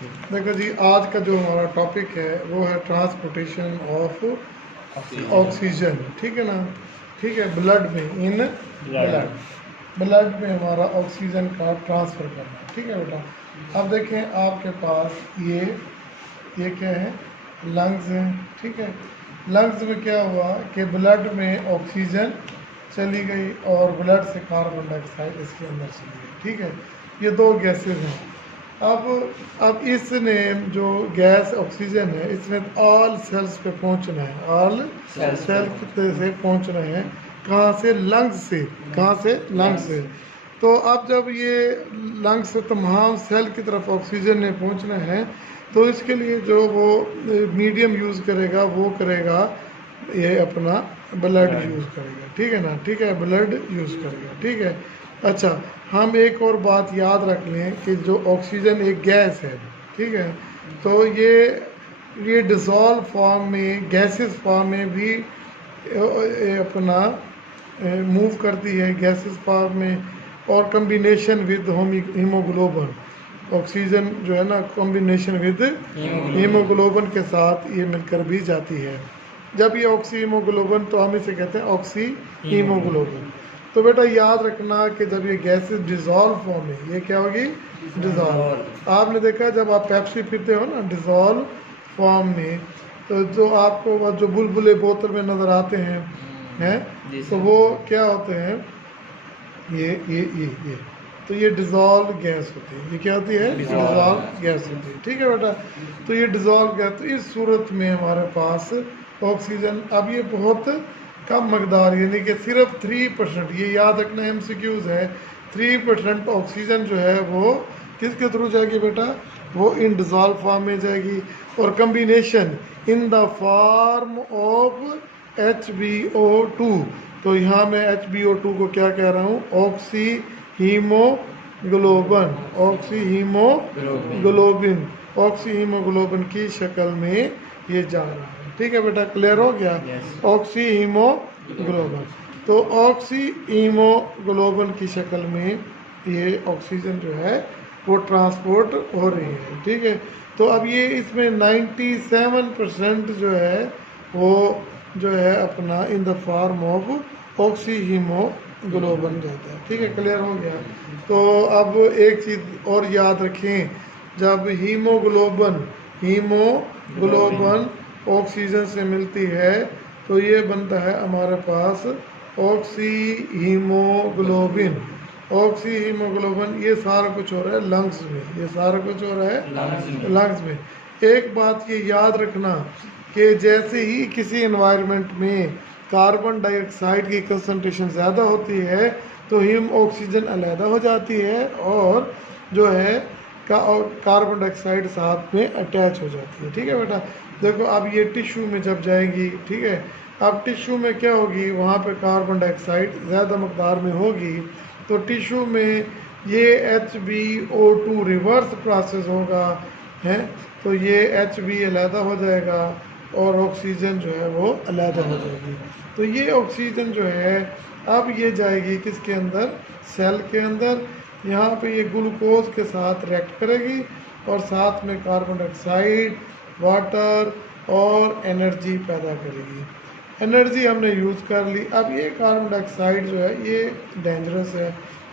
देखो जी, आज का जो हमारा टॉपिक है वो है ट्रांसपोर्टेशन ऑफ ऑक्सीजन। ठीक है ना? ठीक है, ब्लड में, इन ब्लड, ब्लड में हमारा ऑक्सीजन का ट्रांसफ़र करना। ठीक है बेटा, अब देखें आपके पास ये क्या है? लंग्स हैं। ठीक है, लंग्स में क्या हुआ कि ब्लड में ऑक्सीजन चली गई और ब्लड से कार्बन डाइऑक्साइड इसके अंदर चली गई। ठीक है, ये दो गैसेज हैं। अब इसने जो गैस ऑक्सीजन है इसने ऑल सेल्स पे पहुंचना है, ऑल सेल्स से पहुंचना है। कहाँ से? लंग्स से। कहाँ से? लंग्स से। तो अब जब ये लंग्स से तमाम सेल की तरफ ऑक्सीजन ने पहुंचना है तो इसके लिए जो वो मीडियम यूज़ करेगा वो करेगा ये अपना ब्लड यूज़ करेगा। ठीक है ना? ठीक है, ब्लड यूज़ करेगा। ठीक है, अच्छा, हम एक और बात याद रख लें कि जो ऑक्सीजन एक गैस है। ठीक है, तो ये डिज़ोल्व फॉर्म में, गैसेस फॉर्म में भी अपना मूव करती है, गैसेस फॉर्म में, और कम्बिनेशन विद हीमोग्लोबिन। ऑक्सीजन जो है ना, कॉम्बिनेशन विद हीमोग्लोबिन के साथ ये मिलकर भी जाती है। जब ये ऑक्सी हीमोग्लोबिन, तो हम इसे कहते हैं ऑक्सी हीमोग्लोबिन। तो बेटा याद रखना कि जब ये गैसेस डिज़ोल्व फॉर्म में, ये क्या होगी? डिज़ोल्व। आपने देखा जब आप पेप्सी पीते हो ना डिज़ोल्व फॉर्म में, तो जो आपको जो बुलबुले बोतल में नज़र आते हैं तो वो क्या होते हैं? ये तो ये डिज़ोल्व गैस होती है। ये क्या होती है? डिज़ोल्व गैस होती है। ठीक है बेटा, तो ये डिज़ोल्व गैस, तो इस सूरत में हमारे पास ऑक्सीजन, अब ये बहुत कम मकदार, यानी कि सिर्फ 3%, ये याद रखना MCQs है, 3% ऑक्सीजन जो है वो किसके थ्रू जाएगी बेटा? वो इन डिज़ोल्व फॉर्म में जाएगी, और combination in the form of HbO2। तो यहाँ मैं HbO2 को क्या कह रहा हूँ? Oxy haemoglobin, oxy haemoglobin, oxy haemoglobin की शक्ल में ये जा रहा है। ठीक है बेटा, क्लियर हो गया? ऑक्सी हीमोग्लोबिन, तो ऑक्सी हीमोग्लोबिन की शक्ल में ये ऑक्सीजन जो है वो ट्रांसपोर्ट हो रही है। ठीक है, तो अब ये इसमें 97% जो है वो जो है अपना in the form of oxy haemoglobin जाता है। ठीक है, क्लियर हो गया? तो अब एक चीज़ और याद रखें, जब हीमोग्लोबिन ऑक्सीजन से मिलती है तो ये बनता है हमारे पास ऑक्सी हीमोग्लोबिन। ऑक्सी हीमोग्लोबिन, ये सारा कुछ हो रहा है लंग्स में, ये सारा कुछ हो रहा है लंग्स में। एक बात ये याद रखना कि जैसे ही किसी एनवायरनमेंट में कार्बन डाइऑक्साइड की कंसंट्रेशन ज़्यादा होती है तो हीम ऑक्सीजन अलहदा हो जाती है और जो है कार्बन डाइऑक्साइड साथ में अटैच हो जाती है। ठीक है बेटा, देखो अब ये टिश्यू में जब जाएगी, ठीक है, अब टिश्यू में क्या होगी? वहाँ पे कार्बन डाइऑक्साइड ज़्यादा मकदार में होगी, तो टिश्यू में ये HbO2 रिवर्स प्रोसेस होगा, है, तो ये Hb अलहदा हो जाएगा और ऑक्सीजन जो है वो अलहदा हो जाएगी। तो ये ऑक्सीजन जो है अब ये जाएगी किसके अंदर? सेल के अंदर। यहाँ पे ये ग्लूकोज के साथ रिएक्ट करेगी और साथ में कार्बन डाइऑक्साइड, वाटर और एनर्जी पैदा करेगी। एनर्जी हमने यूज़ कर ली। अब ये कार्बन डाइऑक्साइड जो है ये डेंजरस है,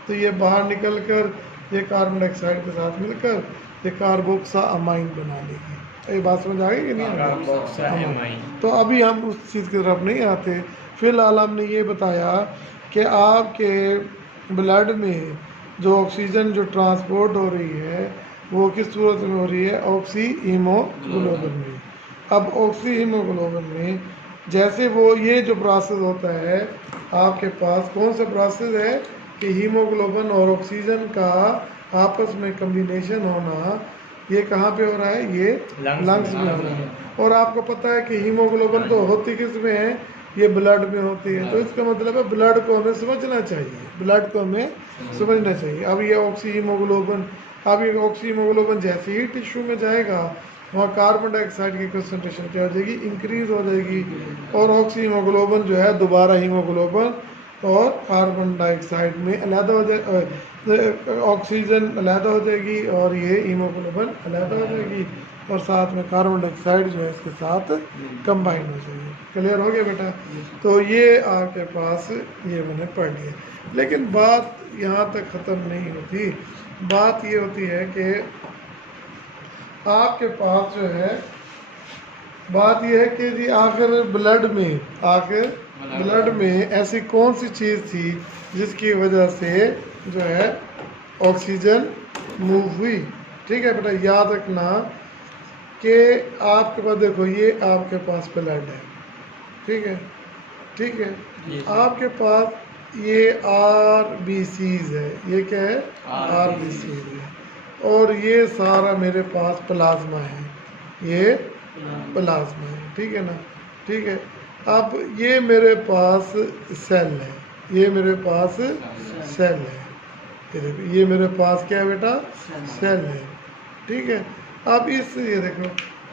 तो ये बाहर निकल कर ये कार्बन डाइऑक्साइड के साथ मिलकर ये कार्बोक्सा अमाइन बना लेगी। ये बात समझ आ गई कि नहीं? तो अभी हम उस चीज़ की तरफ नहीं आते। फिलहाल हमने ये बताया कि आपके ब्लड में जो ऑक्सीजन जो ट्रांसपोर्ट हो रही है वो किस सूरत में हो रही है? ऑक्सी हीमोग्लोबिन में। अब ऑक्सी हीमोग्लोबिन में जैसे वो ये जो प्रोसेस होता है आपके पास, कौन सा प्रोसेस है कि हीमोग्लोबिन और ऑक्सीजन का आपस में कम्बिनेशन होना, ये कहाँ पे हो रहा है? ये लंग्स में हो रहा है। और आपको पता है कि हीमोग्लोबिन तो होती किस में है? ये ब्लड में होती है। तो इसका मतलब है ब्लड को हमें समझना चाहिए, ब्लड को हमें समझना चाहिए। अब ये ऑक्सी हीमोग्लोबिन, अब ये ऑक्सी हीमोग्लोबिन जैसे ही टिश्यू में जाएगा वहाँ कार्बन डाइऑक्साइड की कंसंट्रेशन क्या हो जाएगी? इंक्रीज हो जाएगी, और ऑक्सी हीमोग्लोबिन जो है दोबारा हीमोग्लोबिन और कार्बन डाइऑक्साइड में अलहदा हो जाए, ऑक्सीजन अलहदा हो जाएगी और ये हीमोग्लोबिन अलहदा हो जाएगी और साथ में कार्बन डाइऑक्साइड जो है इसके साथ कंबाइन हो जाएगी। क्लियर हो गया बेटा? तो ये आपके पास ये मैंने पढ़ लिया, लेकिन बात यहाँ तक ख़त्म नहीं होती। बात ये होती है कि आपके पास जो है बात यह है कि जी आखिर ब्लड में ऐसी कौन सी चीज़ थी जिसकी वजह से जो है ऑक्सीजन मूव हुई। ठीक है बेटा, याद रखना कि आपके पास देखो ये आपके पास ब्लड है, ठीक है, ठीक है, आपके पास ये RBCs है, ये क्या है RBCs है, और ये सारा मेरे पास प्लाज्मा है, ये प्लाज्मा है, ठीक है ना, ठीक है। अब ये मेरे पास सेल है, ये मेरे पास सेल है, ये मेरे पास क्या है बेटा सेल है, ठीक है। अब ये देखो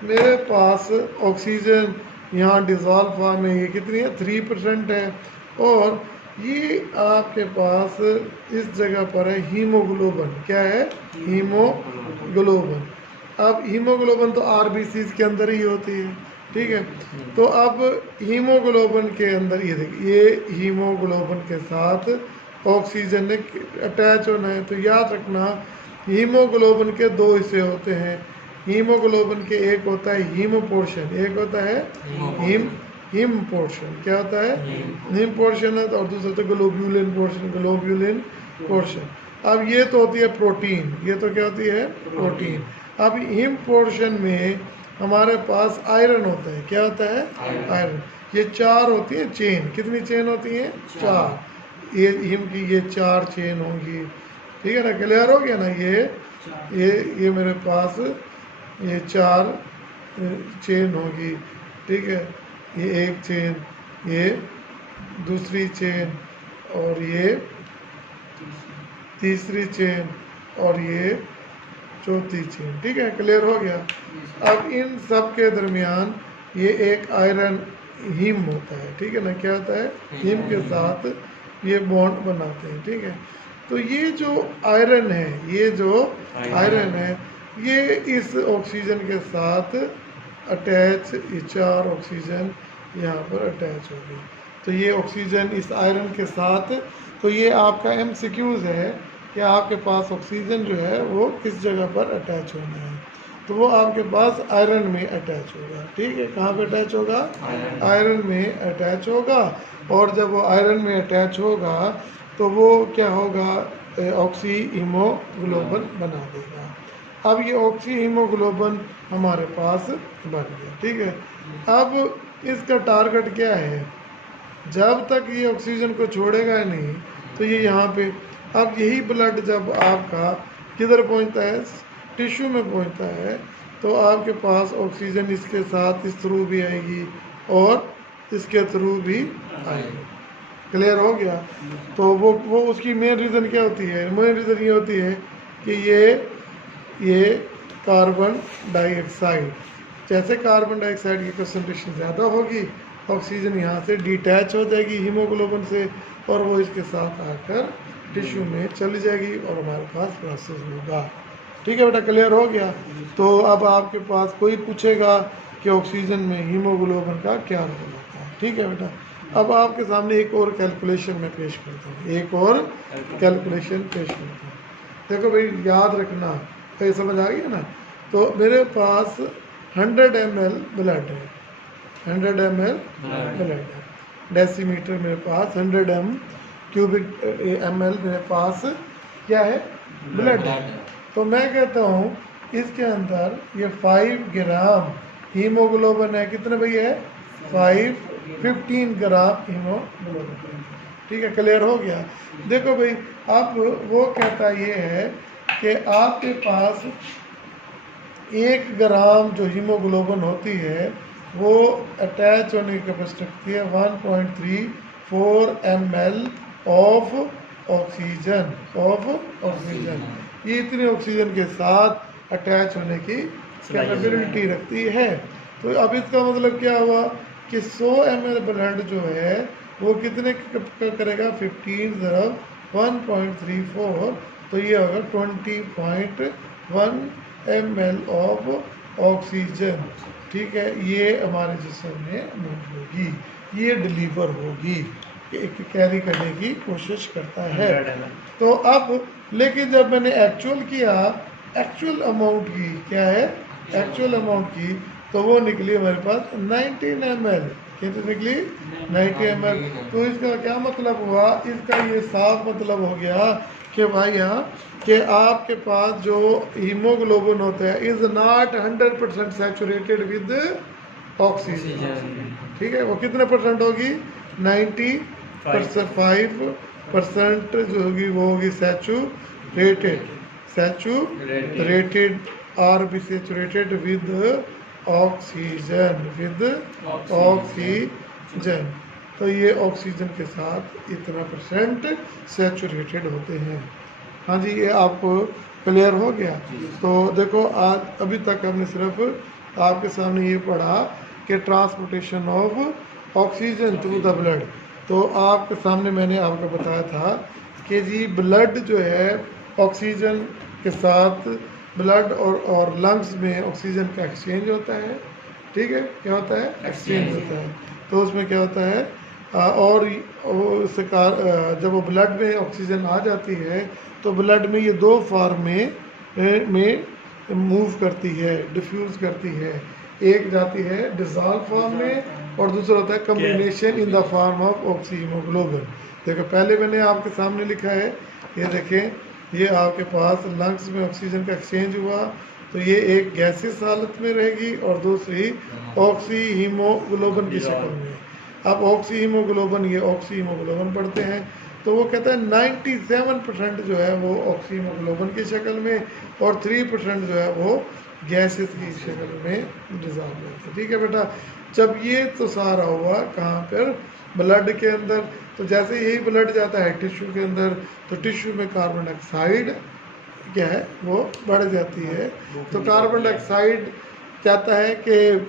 मेरे पास ऑक्सीजन यहाँ डिज़ोल्व फॉर्म में ये कितनी है 3% है, और ये आपके पास इस जगह पर है हीमोग्लोबिन, क्या है हीमोग्लोबिन। अब हीमोग्लोबिन तो RBCs के अंदर ही होती है, ठीक है। तो अब हीमोग्लोबिन के अंदर ये देखिए ये हीमोग्लोबिन के साथ ऑक्सीजन ने अटैच होना है, तो याद रखना हीमोग्लोबिन के दो हिस्से होते हैं। हीमोग्लोबिन के एक होता है हीम पोर्शन, एक होता है हीम पोर्शन, क्या होता है हीम पोर्शन है, और दूसरा होता है ग्लोब्यूलिन पोर्शन। अब ये तो होती है प्रोटीन, ये तो क्या होती है प्रोटीन। अब हीम पोर्शन में हमारे पास आयरन होता है, क्या होता है आयरन। ये 4 होती है चेन, कितनी चेन होती है 4, ये हिम की ये 4 चेन होंगी, ठीक है ना, क्लियर हो गया ना। ये मेरे पास ये 4 चेन होगी, ठीक है, ये एक चेन, ये दूसरी चेन, और ये तीसरी चेन, और ये चौथी चेन, ठीक है, क्लियर हो गया। अब इन सब के दरमियान ये एक आयरन हीम होता है, ठीक है ना, क्या होता है हीम के साथ ये बॉन्ड बनाते हैं, ठीक है। तो ये जो आयरन है, ये जो आयरन है ये इस ऑक्सीजन के साथ अटैच, ये 4 ऑक्सीजन यहाँ पर अटैच हो गई, तो ये ऑक्सीजन इस आयरन के साथ। तो ये आपका MCQs है कि आपके पास ऑक्सीजन जो है वो किस जगह पर अटैच होना है, तो वो आपके पास आयरन में अटैच होगा, ठीक है। कहाँ पे अटैच होगा आयरन में अटैच होगा, और जब वो आयरन में अटैच होगा तो वो क्या होगा ऑक्सी हीमोग्लोबिन बना देगा। अब ये ऑक्सी हीमोग्लोबिन हमारे पास बन गया, ठीक है। अब इसका टारगेट क्या है, जब तक ये ऑक्सीजन को छोड़ेगा नहीं तो ये यहाँ पे, अब यही ब्लड जब आपका किधर पहुँचता है टिश्यू में पहुँचता है, तो आपके पास ऑक्सीजन इसके साथ इस थ्रू भी आएगी और इसके थ्रू भी आएगी, क्लियर हो गया। तो वो उसकी मेन रीज़न क्या होती है, मेन रीज़न ये होती है कि ये कार्बन डाइऑक्साइड, जैसे कार्बन डाइऑक्साइड की कंसनट्रेशन ज़्यादा होगी ऑक्सीजन यहाँ से डिटैच हो जाएगी हीमोग्लोबिन से, और वो इसके साथ आकर टिश्यू में चली जाएगी और हमारे पास प्रोसेस होगा, ठीक है बेटा, क्लियर हो गया। तो अब आपके पास कोई पूछेगा कि ऑक्सीजन में हीमोग्लोबिन का क्या रोल होता है, ठीक है बेटा। अब आपके सामने एक और कैलकुलेशन में पेश करता हूँ, एक और कैलकुलेशन पेश करता हूँ। देखो भाई याद रखना, ये समझ आ गया ना। तो मेरे पास 100 ml ब्लड है, 100 ml ब्लड है, डेसीमीटर मेरे पास 100 क्यूबिक ml मेरे पास क्या है ब्लड है। तो मैं कहता हूँ इसके अंदर ये 5 ग्राम हीमोग्लोबिन है, कितने भाई है 15 ग्राम हीमोग्लोबिन, ठीक है, क्लियर हो गया। देखो भाई अब वो कहता ये है कि आपके पास 1 ग्राम जो हीमोग्लोबिन होती है वो अटैच होने की कैपेसिटी रखती है 1.34 ml ऑफ ऑक्सीजन, ये इतनी ऑक्सीजन के साथ अटैच होने की कैपेबिलिटी रखती है। तो अब इसका मतलब क्या हुआ कि 100 ml ब्लड जो है वो कितने करेगा 15 ज़रब 1.34, तो ये होगा 20.1 ml ऑफ ऑक्सीजन। ठीक है, ये हमारे जिस्म में मूव होगी, ये डिलीवर होगी, कैरी करने की कोशिश करता है। तो अब लेकिन जब मैंने एक्चुअल किया, एक्चुअल अमाउंट की क्या है, एक्चुअल अमाउंट की, तो वो निकली हमारे पास 19 ml। कितनी निकली 90 ml। तो इसका क्या मतलब हुआ, इसका ये साफ मतलब हो गया कि भाई यहाँ कि आपके पास जो हीमोग्लोबिन होता है is not 100% saturated with oxygen. ठीक है, वो कितने परसेंट होगी 95% जो होगी वो होगी सैचुरेटेड, सैचुरेटेड और भी saturated with oxygen, with oxygen. तो ये ऑक्सीजन के साथ इतना परसेंट सैचुरेटेड होते हैं। हाँ जी, ये आपको क्लियर हो गया। तो देखो आज अभी तक हमने सिर्फ आपके सामने ये पढ़ा कि transportation of oxygen through the blood. तो आपके सामने मैंने आपको बताया था कि जी ब्लड जो है ऑक्सीजन के साथ, ब्लड और लंग्स में ऑक्सीजन का एक्सचेंज होता है। ठीक है, क्या होता है, एक्सचेंज होता है। तो उसमें क्या होता है और जब वो ब्लड में ऑक्सीजन आ जाती है तो ब्लड में ये दो फॉर्म में मूव करती है, डिफ्यूज़ करती है। एक जाती है डिज़ॉल्व फॉर्म में और दूसरा होता है combination in the form of oxy haemoglobin. देखो पहले मैंने आपके सामने लिखा है, ये देखें, ये आपके पास लंग्स में ऑक्सीजन का एक्सचेंज हुआ तो ये एक गैसियस हालत में रहेगी और दूसरी ऑक्सी हीमोग्लोबिन की शक्ल में। अब ऑक्सी हीमोग्लोबिन, ये ऑक्सी हीमोग्लोबिन पढ़ते हैं तो वो कहता है 97% जो है वो ऑक्सी हीमोग्लोबिन की शक्ल में और 3% जो है वो गैसेस की शक्ल में डिज़ॉल्व होता है। ठीक है बेटा, जब ये तो सारा हुआ कहाँ पर, ब्लड के अंदर। तो जैसे यही ब्लड जाता है टिश्यू के अंदर तो टिश्यू में कार्बन डाइऑक्साइड क्या है वो बढ़ जाती है। तो कार्बन डाइऑक्साइड कहता है कि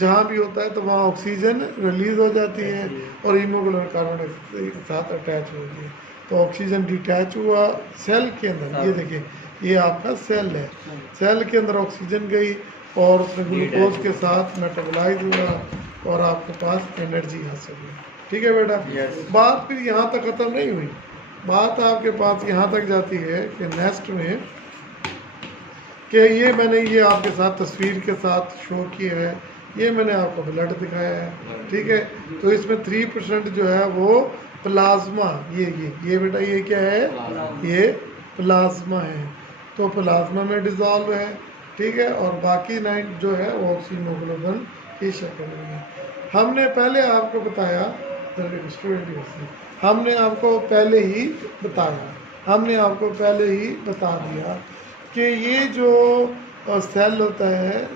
जहाँ भी होता है तो वहाँ ऑक्सीजन रिलीज हो जाती है और हीमोग्लोबिन कार्बन डाइऑक्साइड के साथ अटैच होगी। तो ऑक्सीजन डिटैच हुआ सेल के अंदर, ये देखिए ये आपका सेल है, सेल के अंदर ऑक्सीजन गई और उसमें ग्लूकोज के साथ मेटाबोलाइज हुआ और आपके पास एनर्जी हासिल हुई। ठीक है बेटा, बात फिर यहाँ तक ख़त्म नहीं हुई, बात आपके पास यहाँ तक जाती है कि नेक्स्ट में कि ये मैंने ये आपके साथ तस्वीर के साथ शो किया है, ये मैंने आपको ब्लड दिखाया है। ठीक है, तो इसमें 3% जो है वो प्लाज्मा, ये बेटा ये क्या है, ये प्लाज्मा है। तो प्लाज्मा में डिज़ोल्व है। ठीक है, और बाकी 9 जो है वो ऑक्सीहीमोग्लोबिन की शक्ल में है। हमने पहले आपको बताया, हमने आपको पहले ही बता दिया कि ये जो सेल होता है,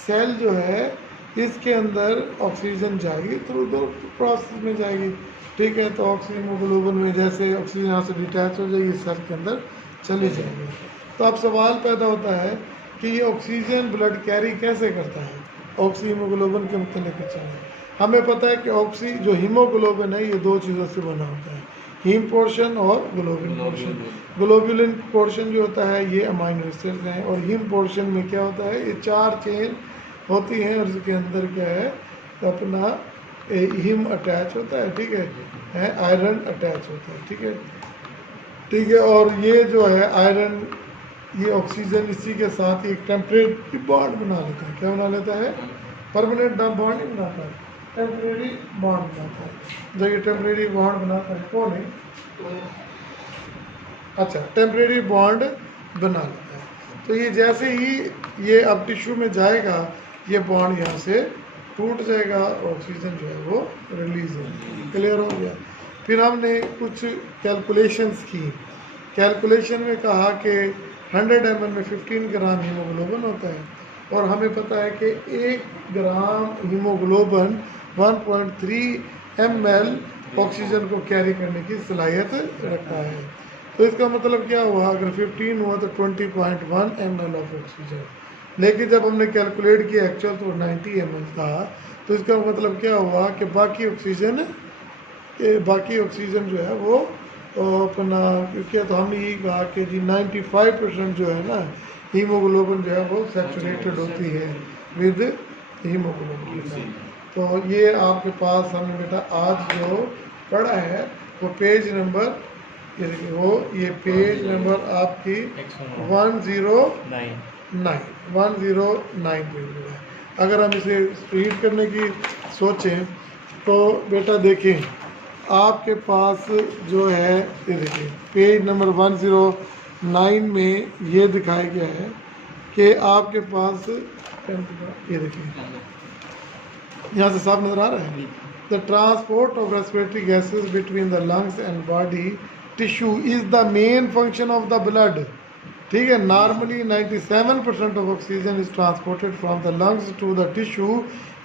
सेल जो है इसके अंदर ऑक्सीजन जाएगी थ्रू दो प्रोसेस में जाएगी। ठीक है, तो ऑक्सीहीमोग्लोबिन में जैसे ऑक्सीजन यहाँ से डिटैच हो जाएगी सेल के अंदर चली जाएगी। तो अब सवाल पैदा होता है कि ये ऑक्सीजन ब्लड कैरी कैसे करता है, ऑक्सीहीमोग्लोबिन के मुतल्लिक़ चलें। हमें पता है कि ऑक्सी जो हीमोग्लोबिन है ये दो चीज़ों से बना होता है, हीम पोर्शन और ग्लोबिन पोर्शन। ग्लोबुलिन पोर्शन जो होता है ये अमाइनो एसिड्स हैं और हीम पोर्शन में क्या होता है, ये 4 चेन होती हैं और इसके अंदर क्या है अपना हीम अटैच होता है। ठीक है, आयरन अटैच होता है। ठीक है, और ये जो है आयरन, ये ऑक्सीजन इसी के साथ एक टेम्परेरी बॉन्ड बना लेता है। क्या बना लेता है, परमानेंट बॉन्ड नहीं बनाता है, टेम्परेरी बॉन्ड बनाता है। जो ये टेम्परेरी बॉन्ड बनाता है कौन है, अच्छा टेम्परेरी बॉन्ड बना लेता है। तो ये जैसे ही ये अब टिश्यू में जाएगा ये बॉन्ड यहाँ से टूट जाएगा, ऑक्सीजन जो है वो रिलीज होगी। क्लियर हो गया। फिर हमने कुछ कैलकुलेशंस की, कैलकुलेशन में कहा कि 100 ml में 15 ग्राम हीमोग्लोबिन होता है और हमें पता है कि 1 ग्राम हीमोग्लोबिन 1.3 ml ऑक्सीजन को कैरी करने की सलाहियत रखता है। तो इसका मतलब क्या हुआ, अगर 15 हुआ तो 20.1 ml ऑफ ऑक्सीजन। लेकिन जब हमने कैलकुलेट किया एक्चुअल तो 90 ml था, तो इसका मतलब क्या हुआ कि बाकी ऑक्सीजन बाकी ऑक्सीजन जो है वो अपना क्योंकि तो हमने यही कहा कि जी 95% जो है ना हीमोग्लोबिन जो है वो सैचुरेटेड होती है विद हीमोग्लोबिन। तो ये आपके पास हमने बेटा आज जो पढ़ा है वो पेज नंबर, ये देखिए वो ये पेज नंबर आपकी 109 पेज है। अगर हम इसे रीड करने की सोचें तो बेटा देखें आपके पास जो है ये देखिए पेज नंबर 109 में ये दिखाया गया है कि आपके पास ये देखिए यहाँ से साफ नजर आ रहा है, the transport of respiratory gases between the lungs and body tissue is the main function of the blood. ठीक है, normally 97% of oxygen is transported from the lungs to the tissue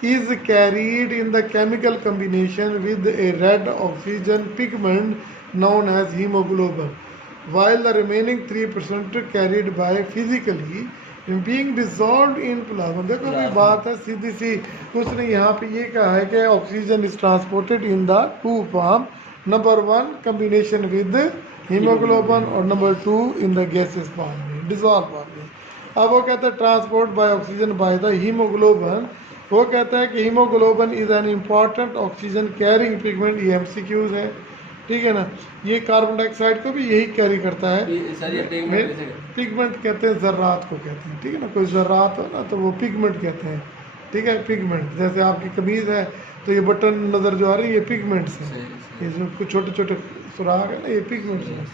is carried in the chemical combination with a red oxygen pigment known as hemoglobin, while the remaining 3% carried by physically being dissolved in plasma। देखो भी बात है सीधी सी, उसने यहाँ पे ये कहा है कि oxygen is transported in the two form, number 1 combination with haemoglobin और number 2 in the gases form में, डिजॉल्व फॉर्म में। अब वो कहता है transport by oxygen by the haemoglobin, वो कहता है कि haemoglobin is an important oxygen carrying pigment, ये एमसीक्यूज है। ठीक है ना, ये कार्बन डाइऑक्साइड को भी यही कैरी करता है। पिगमेंट कहते हैं जर्रात को कहते हैं, ठीक है ना, कोई जर्रात हो ना तो वो पिगमेंट कहते हैं। ठीक है, पिगमेंट जैसे आपकी कमीज है तो ये बटन नज़र जो आ रही है ये पिगमेंट्स हैं, ये जो कुछ छोटे छोटे सुराग है ना ये पिगमेंट्स हैं।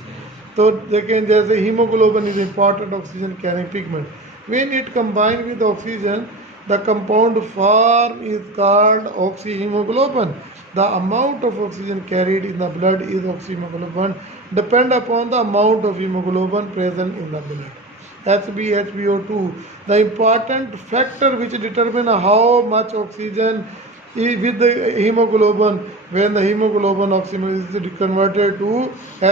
तो देखें जैसे haemoglobin is important oxygen carrying pigment, when it combine with oxygen the compound form is called oxyhemoglobin. The amount of oxygen carried in the blood is oxyhemoglobin, depend upon the amount of hemoglobin present in the blood. HbHbO2, the important factor which determine how much oxygen is with the hemoglobin. When the hemoglobin oxygen is converted to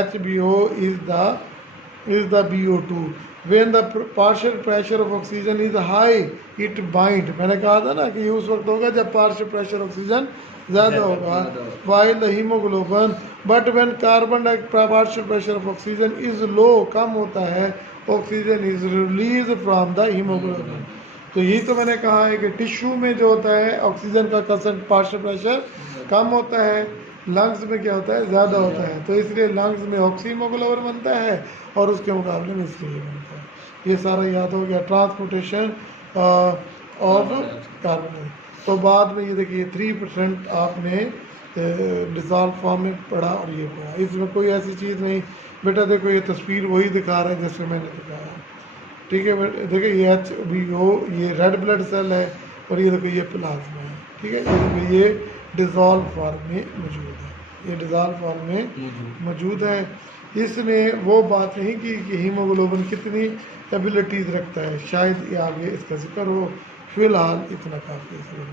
HBO is the BO2. When the partial pressure of oxygen is high, it bind। मैंने कहा था ना कि ये उस वक्त होगा जब partial pressure ऑक्सीजन ज़्यादा होगा, while the hemoglobin, but when carbon partial pressure of oxygen is low, कम होता है, oxygen is released from the hemoglobin। तो यही तो मैंने कहा है कि टिश्यू में जो होता है ऑक्सीजन का कंसेंट पार्शियल प्रेशर कम होता है, लंग्स में क्या होता है ज़्यादा होता है, तो इसलिए लंग्स में ऑक्सीहीमोग्लोबिन बनता है और उसके मुकाबले में इसलिए बनता है। ये सारा याद हो गया, ट्रांसपोर्टेशन ऑफ कार्बन। तो बाद में ये देखिए 3% आपने डिजॉल्व फॉर्म में पढ़ा और ये पढ़ा, इसमें कोई ऐसी चीज़ नहीं बेटा। देखो ये तस्वीर वही दिखा रहा है जैसे मैंने दिखाया। ठीक है, देखिए ये HBO ये रेड ब्लड सेल है और ये देखो ये प्लाज्मा है। ठीक है, ये देखो ये डिज़ोल्व फॉर्म में मौजूद है, ये डिज़ोल्व फॉर्म में मौजूद है। इसने वो बात नहीं की कि हीमोग्लोबिन कितनी एबिलिटीज़ रखता है, शायद ये आगे इसका जिक्र हो, फिलहाल इतना काफ़ी है।